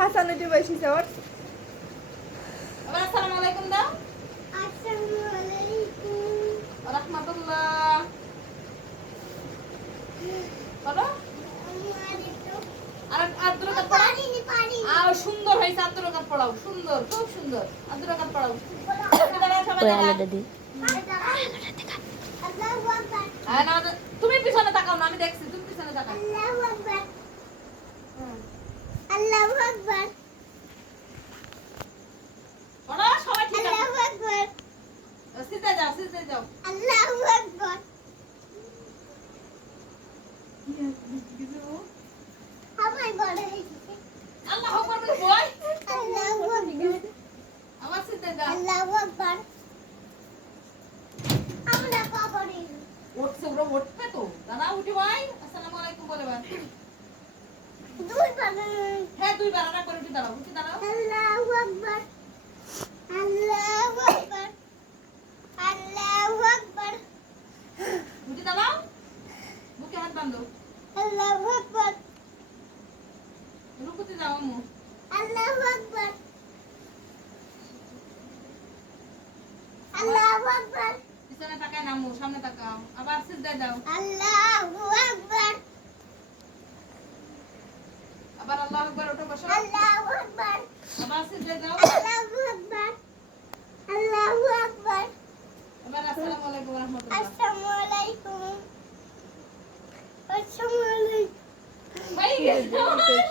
হাসান উঠে বসিস ওর। আসসালামু আলাইকুম দাও। আসসালামু আলাইকুম ওয়া রাহমাতুল্লাহ। বলো আর আব্দুল কাদ পড়াও। আর সুন্দর হইছে আব্দুল কাদ পড়াও, সুন্দর খুব সুন্দর আব্দুল কাদ পড়াও। ওই আলো দাদি আল্লাহু আকবার। হ্যাঁ না তুমি পিছনে তাকাও না, আমি দেখছি তুমি পিছনে তাকাও। আল্লাহু আকবার। আল্লাহু আকবার। পড়ো সবাই ঠিক আছে। আল্লাহু আকবার। সিজদা যাও, সিজদা যাও। আল্লাহু আকবার। আমার বড় হইছে। আল্লাহু আকবার বলে বল। আল্লাহু আকবার। আবার সিজদা যাও। আল্লাহু আকবার। আমরা কবরে উঠছে, ওরা উঠবে তো দাদা উঠি ভাই। আসসালামু আলাইকুম বলে ভাই দুইবার। হ্যাঁ দুইবার আর করে উঠি দাঁড়াও, উঠি দাঁড়াও। আল্লাহু আকবার। আল্লাহু আকবার। আল্লাহু আকবার। উঠি দাঁড়াও, বুকে হাত বাঁধো। আল্লাহু আকবার। রুকুতে যাও আম্মু। আল্লাহু আকবার। আল্লাহু আকবার। পিছনে তাকায় না আম্মু, সামনে তাকাও। আবার সিজদায় যাও। আল্লাহু আকবার। আবার আল্লাহু আকবার ওঠো বসো। আল্লাহু আকবার। আবার সিজদায় যাও। আল্লাহু আকবার। আল্লাহু আকবার। এবার আসসালামু আলাইকুম ওয়া রাহমাতুল্লাহ। আসসালামু আলাইকুম। আসসালামু আলাইকুম। ভাই